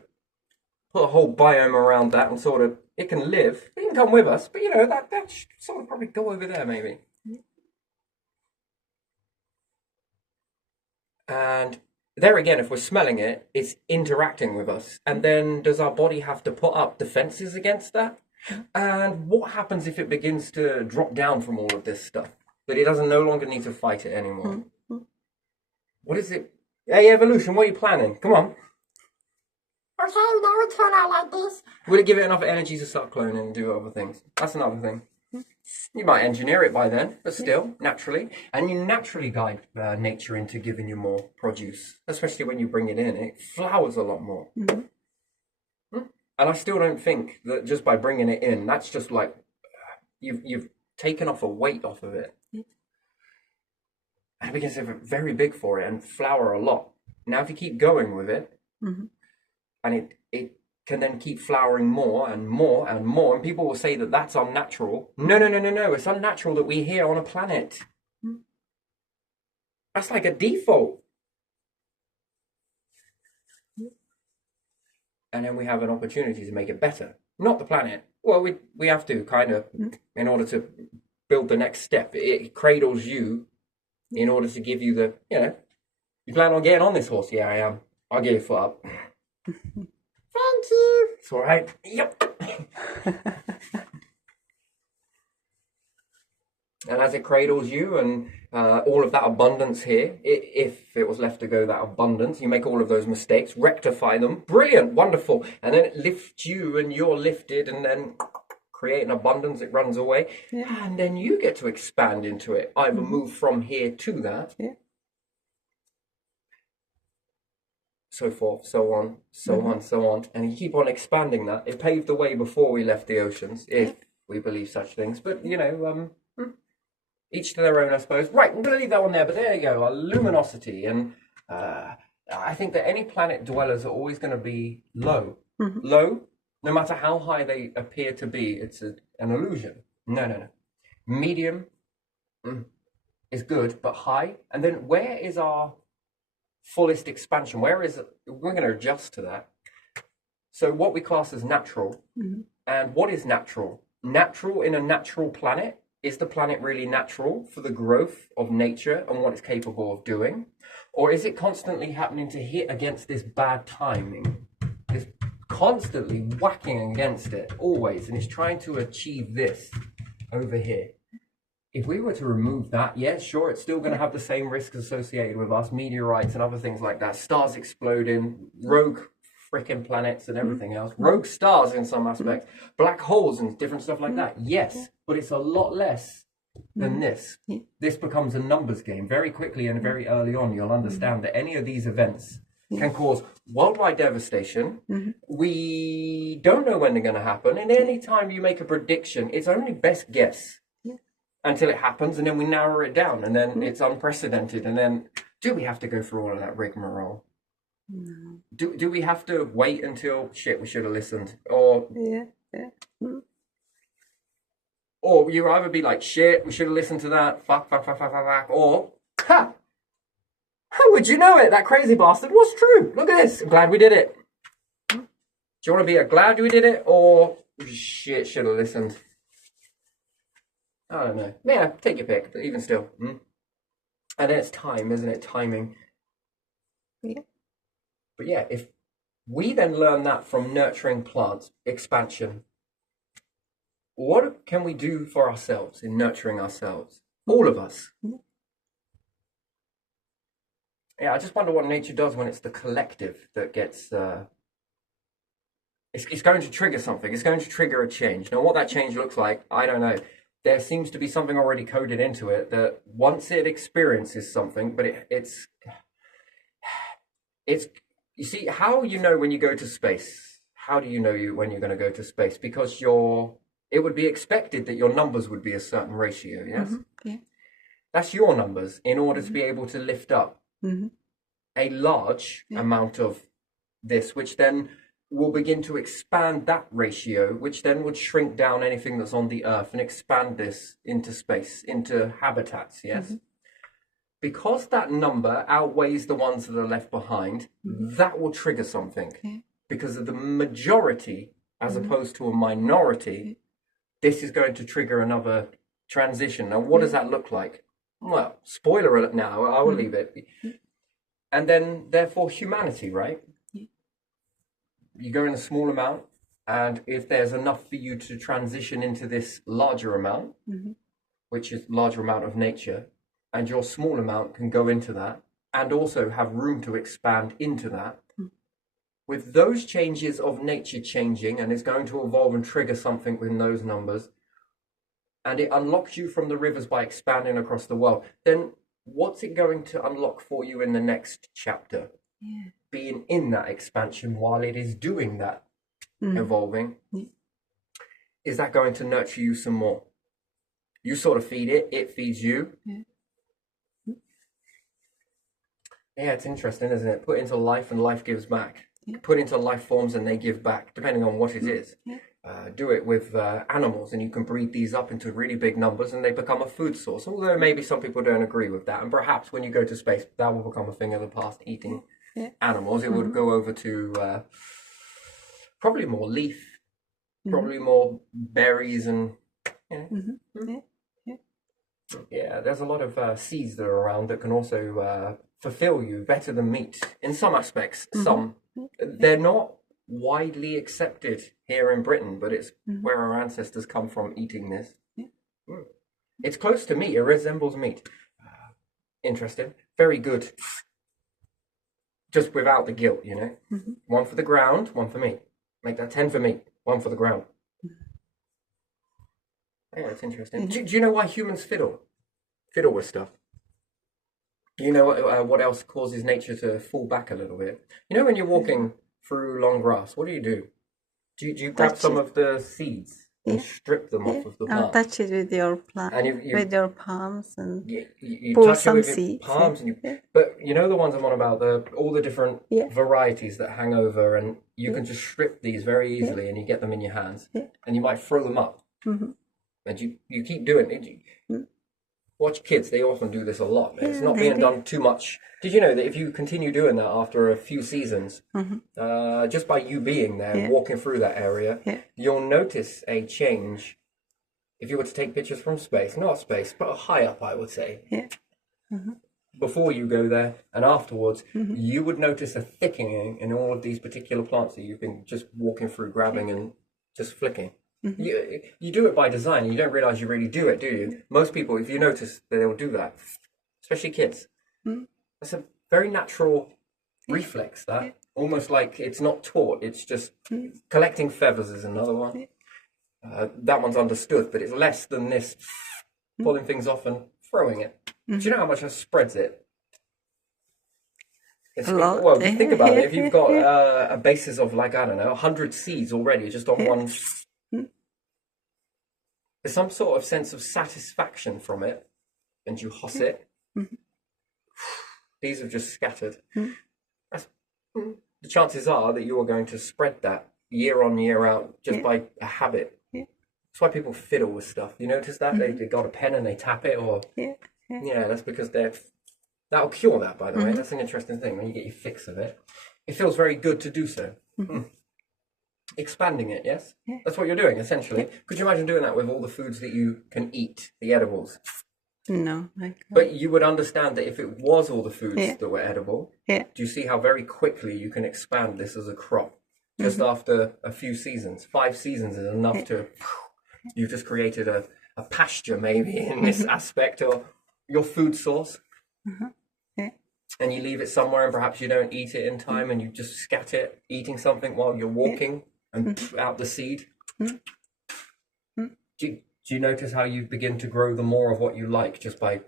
put a whole biome around that and sort of, it can live. It can come with us, but you know, that should sort of probably go over there maybe. And there again, if we're smelling it, it's interacting with us. And then does our body have to put up defenses against that? And what happens if it begins to drop down from all of this stuff? That it doesn't no longer need to fight it anymore. What is it? Hey, evolution, what are you planning? Come on. Okay, now it turn out like this. Will it give it enough energy to start cloning and do other things? That's another thing. You might engineer it by then, but still, naturally. And you naturally guide nature into giving you more produce, especially when you bring it in. It flowers a lot more. And I still don't think that just by bringing it in, that's just like, you've taken off a weight off of it. And it begins to get very big for it and flower a lot. Now, if you keep going with it, and it can then keep flowering more and more and more, and people will say that that's unnatural. No, it's unnatural that we're here on a planet. That's like a default. And then we have an opportunity to make it better. Not the planet. Well, we have to kind of, in order to build the next step. It cradles you in order to give you the, you know, you plan on getting on this horse? Yeah, I am. I'll get your foot up. Thank you. It's all right. Yep. And as it cradles you and all of that abundance here, if it was left to go, that abundance, you make all of those mistakes, rectify them, brilliant, wonderful, and then it lifts you and you're lifted and then create an abundance, it runs away, and then you get to expand into it, either move from here to that, so forth, so on, so on, and you keep on expanding that. It paved the way before we left the oceans, if we believe such things, but, you know, each to their own, I suppose. Right, I'm going to leave that one there, but there you go, our luminosity. And I think that any planet dwellers are always going to be low. Low, no matter how high they appear to be, it's an illusion. No. Medium is good, but high. And then where is our fullest expansion? We're going to adjust to that. So what we class as natural, and what is natural? Natural in a natural planet. Is the planet really natural for the growth of nature and what it's capable of doing? Or is it constantly happening to hit against this bad timing? It's constantly whacking against it, always, and it's trying to achieve this over here. If we were to remove that, yeah, sure, it's still going to have the same risks associated with us, meteorites and other things like that, stars exploding, rogue freaking planets and everything else, rogue stars in some aspects, black holes and different stuff like that. Yes, but it's a lot less than this. This becomes a numbers game. Very quickly and very early on, you'll understand that any of these events can cause worldwide devastation. We don't know when they're going to happen. And any time you make a prediction, it's only best guess until it happens. And then we narrow it down. And then it's unprecedented. And then do we have to go through all of that rigmarole? No. Do we have to wait until shit we should have listened, or or you either be like shit we should have listened to that, fuck, or ha, how would you know it? That crazy bastard was true. Look at this. I'm glad we did it. Do you want to be glad we did it, or shit should have listened? I don't know. Yeah, take your pick. But even still, and then it's time, isn't it? Timing. Yeah. But yeah, if we then learn that from nurturing plants, expansion, what can we do for ourselves in nurturing ourselves? All of us. Yeah, I just wonder what nature does when it's the collective that gets It's going to trigger something. It's going to trigger a change. Now, what that change looks like, I don't know. There seems to be something already coded into it that once it experiences something, but it's you see how you know when you go to space. How do you know when you're going to go to space? Because it would be expected that your numbers would be a certain ratio. Yes, Yeah. that's your numbers in order to be able to lift up a large amount of this, which then will begin to expand that ratio, which then would shrink down anything that's on the Earth and expand this into space, into habitats. Yes. Because that number outweighs the ones that are left behind, that will trigger something. Because of the majority, as opposed to a minority, this is going to trigger another transition. Now, what does that look like? Well, spoiler alert now, I will leave it. And then, therefore, humanity, right? You go in a small amount, and if there's enough for you to transition into this larger amount, which is larger amount of nature, and your small amount can go into that and also have room to expand into that. With those changes of nature changing, and it's going to evolve and trigger something within those numbers, and it unlocks you from the rivers by expanding across the world, then what's it going to unlock for you in the next chapter? Being in that expansion while it is doing that evolving, is that going to nurture you some more? You sort of feed it, it feeds you. Yeah, it's interesting, isn't it? Put into life and life gives back. Put into life forms and they give back, depending on what it is. Do it with animals, and you can breed these up into really big numbers and they become a food source. Although maybe some people don't agree with that. And perhaps when you go to space, that will become a thing of the past, eating animals. It would go over to probably more leaf, probably more berries and... Yeah, there's a lot of seeds that are around that can also fulfill you better than meat in some aspects. Some they're not widely accepted here in Britain, but it's where our ancestors come from eating this. It's close to meat. It resembles meat. Interesting. Very good. Just without the guilt, you know. One for the ground, one for meat. Make that 10 for meat, one for the ground. Yeah, it's interesting. Do you know why humans fiddle with stuff? Do you know what else causes nature to fall back a little bit? You know when you're walking through long grass, what do? Do you grab some of the seeds and strip them off of the plant? Touch it with your with your palms and you pull touch some it with your seeds. palms, and but you know the ones I'm on about, all the different varieties that hang over, and you can just strip these very easily, and you get them in your hands, and you might throw them up. And you keep doing it. Watch kids, they often do this a lot. It's not being done too much. Did you know that if you continue doing that after a few seasons, just by you being there, walking through that area, you'll notice a change. If you were to take pictures from space, not space, but high up, I would say. Before you go there and afterwards, you would notice a thickening in all of these particular plants that you've been just walking through, grabbing and just flicking. You do it by design. You don't realize you really do it, do you? Most people, if you notice, they'll do that, especially kids. That's a very natural reflex, that. Almost like it's not taught. It's just collecting feathers is another one. That one's understood, but it's less than this pulling things off and throwing it. Do you know how much that spreads it? A lot. Well, think about it. If you've got a basis of, like, I don't know, 100 seeds already just on one... There's some sort of sense of satisfaction from it, and you huss it. These have just scattered. The chances are that you are going to spread that year on, year out, just by a habit. That's why people fiddle with stuff. You notice that? They got a pen and they tap it, or... Yeah, that's because that'll cure that, by the way. That's an interesting thing, when you get your fix of it. It feels very good to do so. Expanding it, yes? That's what you're doing, essentially. Could you imagine doing that with all the foods that you can eat, the edibles? No, I can't. But you would understand that if it was all the foods that were edible, do you see how very quickly you can expand this as a crop? Just after a few seasons. 5 seasons is enough to... You've just created a pasture, maybe, in this aspect, or your food source. And you leave it somewhere, and perhaps you don't eat it in time, and you just scat it, eating something while you're walking, and out the seed. Mm. Do you notice how you begin to grow the more of what you like just by...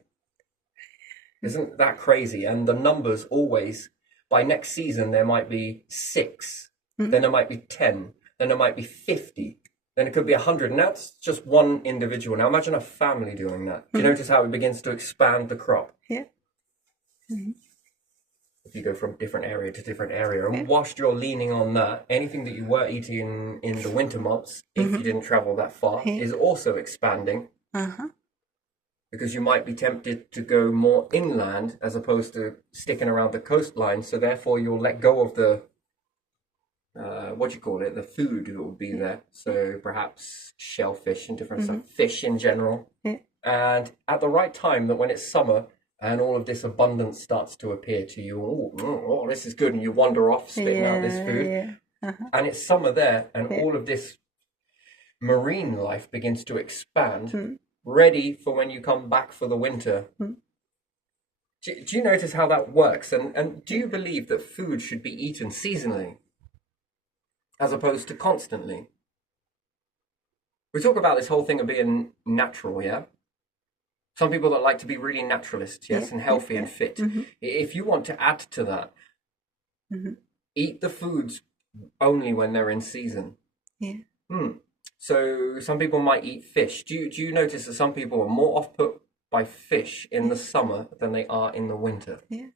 Isn't that crazy? And the numbers always, by next season, there might be 6, then there might be 10, then there might be 50, then it could be 100, and that's just one individual. Now imagine a family doing that. Do you notice how it begins to expand the crop? Yeah. If you go from different area to different area, and whilst you're leaning on that, anything that you were eating in the winter months, if you didn't travel that far, is also expanding. Because you might be tempted to go more inland as opposed to sticking around the coastline. So therefore you'll let go of the, the food that will be there. So perhaps shellfish and different stuff, fish in general. And at the right time, that when it's summer and all of this abundance starts to appear to you, oh, this is good. And you wander off spitting out this food. And it's summer there and all of this marine life begins to expand. Ready for when you come back for the winter. Do you notice how that works? And do you believe that food should be eaten seasonally as opposed to constantly? We talk about this whole thing of being natural, yeah? Some people that like to be really naturalists, yes, and healthy and fit. If you want to add to that, eat the foods only when they're in season. So some people might eat fish. Do you notice that some people are more off-put by fish in the summer than they are in the winter? Do you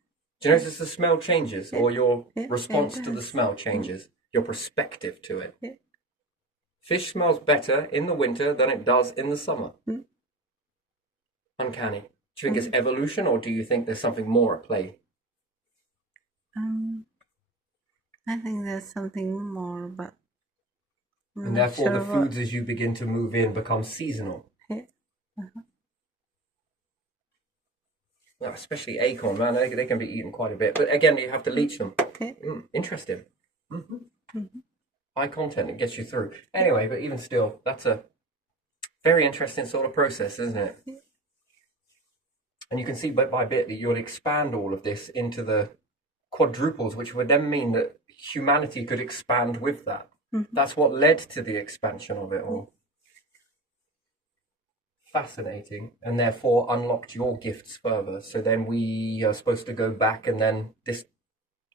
notice the smell changes or your response to the smell changes? Your perspective to it? Fish smells better in the winter than it does in the summer. Uncanny. Do you think it's evolution or do you think there's something more at play? I think there's something more, but... And therefore the foods as you begin to move in become seasonal. Well, especially acorn, man, they can be eaten quite a bit. But again, you have to leach them. Interesting. High content, it gets you through. Anyway, but even still, that's a very interesting sort of process, isn't it? And you can see bit by bit that you'll expand all of this into the quadruples, which would then mean that humanity could expand with that. That's what led to the expansion of it all. Fascinating, and therefore unlocked your gifts further. So then we are supposed to go back and then this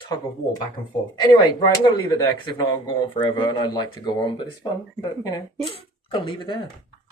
tug of war back and forth. Anyway, right, I'm going to leave it there because if not I'll go on forever and I'd like to go on, but it's fun. But, I'm going to leave it there.